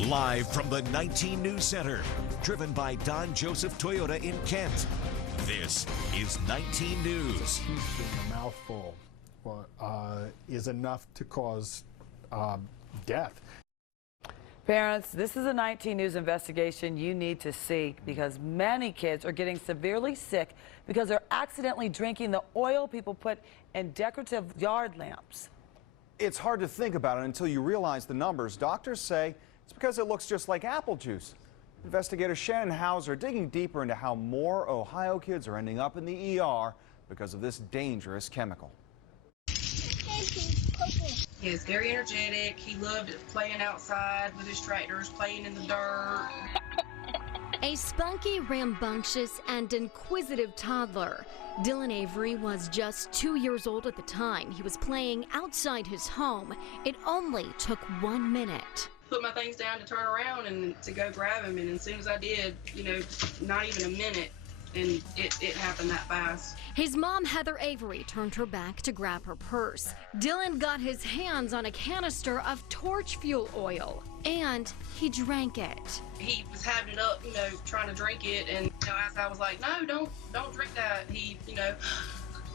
Live from the 19 News Center, driven by Don Joseph Toyota in Kent. This is 19 News. A mouthful is enough to cause death. Parents, this is a 19 News investigation you need to see because many kids are getting severely sick because they're accidentally drinking the oil people put in decorative yard lamps. It's hard to think about it until you realize the numbers. Doctors say it's because it looks just like apple juice. Investigator Shannon Houser digging deeper into how more Ohio kids are ending up in the ER because of this dangerous chemical. He was very energetic. He loved playing outside with his tractors, playing in the dirt. A spunky, rambunctious, and inquisitive toddler. Dylan Avery was just 2 years old at the time. He was playing outside his home. It only took 1 minute. Put my things down to turn around and to go grab him, and as soon as I did, not even a minute, and it happened that fast. His mom, Heather Avery, turned her back to grab her purse. Dylan got his hands on a canister of torch fuel oil, and he drank it. He was having it up, trying to drink it, and as I was like, no, don't drink that, he,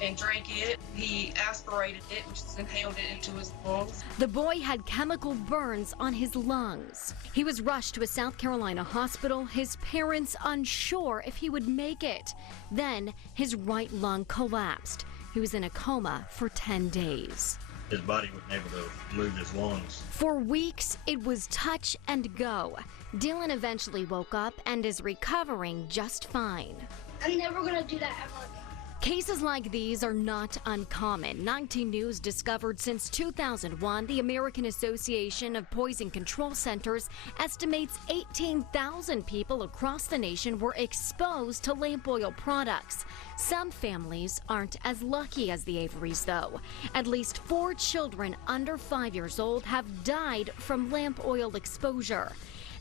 and drank it. He aspirated it, which is inhaled it into his lungs. The boy had chemical burns on his lungs. He was rushed to a South Carolina hospital, his parents unsure if he would make it. Then his right lung collapsed. He was in a coma for 10 days. His body wasn't able to move his lungs. For weeks, it was touch and go. Dylan eventually woke up and is recovering just fine. I'm never gonna do that ever again. Cases like these are not uncommon. 19 News discovered since 2001, the American Association of Poison Control Centers estimates 18,000 people across the nation were exposed to lamp oil products. Some families aren't as lucky as the Averys, though. At least 4 children under 5 years old have died from lamp oil exposure.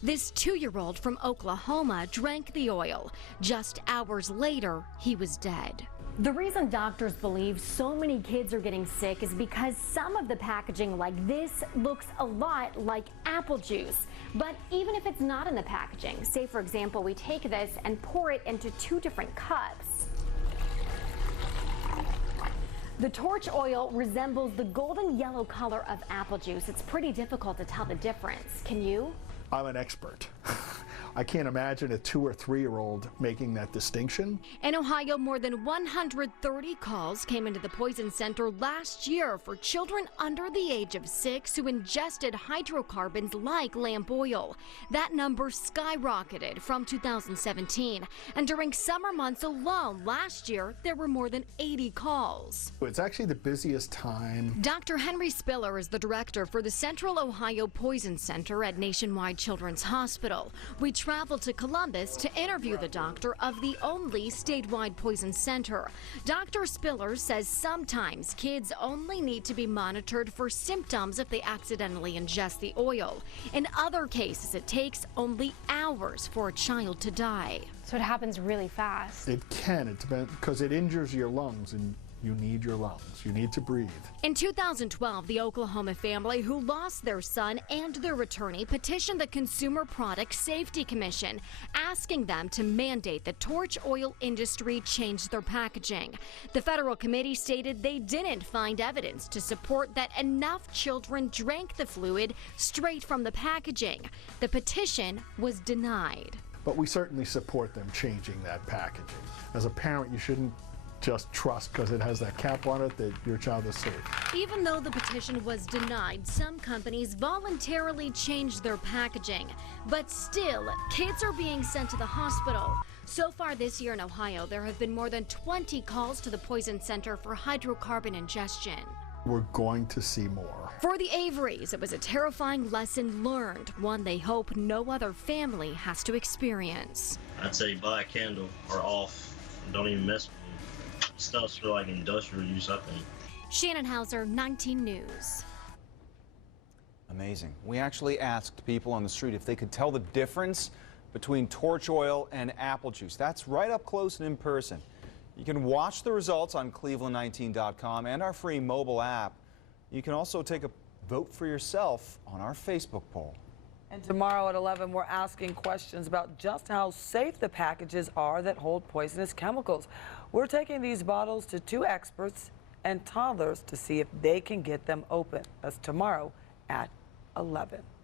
This 2-year-old from Oklahoma drank the oil. Just hours later, he was dead. The reason doctors believe so many kids are getting sick is because some of the packaging like this looks a lot like apple juice. But even if it's not in the packaging, say for example, we take this and pour it into 2 different cups. The torch oil resembles the golden yellow color of apple juice. It's pretty difficult to tell the difference. Can you? I'm an expert. I can't imagine a 2 or 3-year-old making that distinction. In Ohio, more than 130 calls came into the Poison Center last year for children under the age of 6 who ingested hydrocarbons like lamp oil. That number skyrocketed from 2017. And during summer months alone last year, there were more than 80 calls. It's actually the busiest time. Dr. Henry Spiller is the director for the Central Ohio Poison Center at Nationwide Children's Hospital. We traveled to Columbus to interview the doctor of the only statewide poison center. Dr. Spiller says sometimes kids only need to be monitored for symptoms if they accidentally ingest the oil. In other cases, it takes only hours for a child to die. So it happens really fast. It can. It depends because it injures your lungs and you need your lungs. You need to breathe. In 2012, the Oklahoma family who lost their son and their attorney petitioned the Consumer Product Safety Commission, asking them to mandate the torch oil industry change their packaging. The federal committee stated they didn't find evidence to support that enough children drank the fluid straight from the packaging. The petition was denied. But we certainly support them changing that packaging. As a parent, you shouldn't just trust because it has that cap on it that your child is safe. Even though the petition was denied, some companies voluntarily changed their packaging. But still, kids are being sent to the hospital. So far this year in Ohio, there have been more than 20 calls to the Poison Center for hydrocarbon ingestion. We're going to see more. For the Averys, it was a terrifying lesson learned, one they hope no other family has to experience. I'd say buy a candle or off. Don't even mess with it. Stuff's for like industrial use, I think. Shannon Houser, 19 News. Amazing. We actually asked people on the street if they could tell the difference between torch oil and apple juice. That's right up close and in person. You can watch the results on Cleveland19.com and our free mobile app. You can also take a vote for yourself on our Facebook poll. And tomorrow at 11, we're asking questions about just how safe the packages are that hold poisonous chemicals. We're taking these bottles to 2 experts and toddlers to see if they can get them open. That's tomorrow at 11.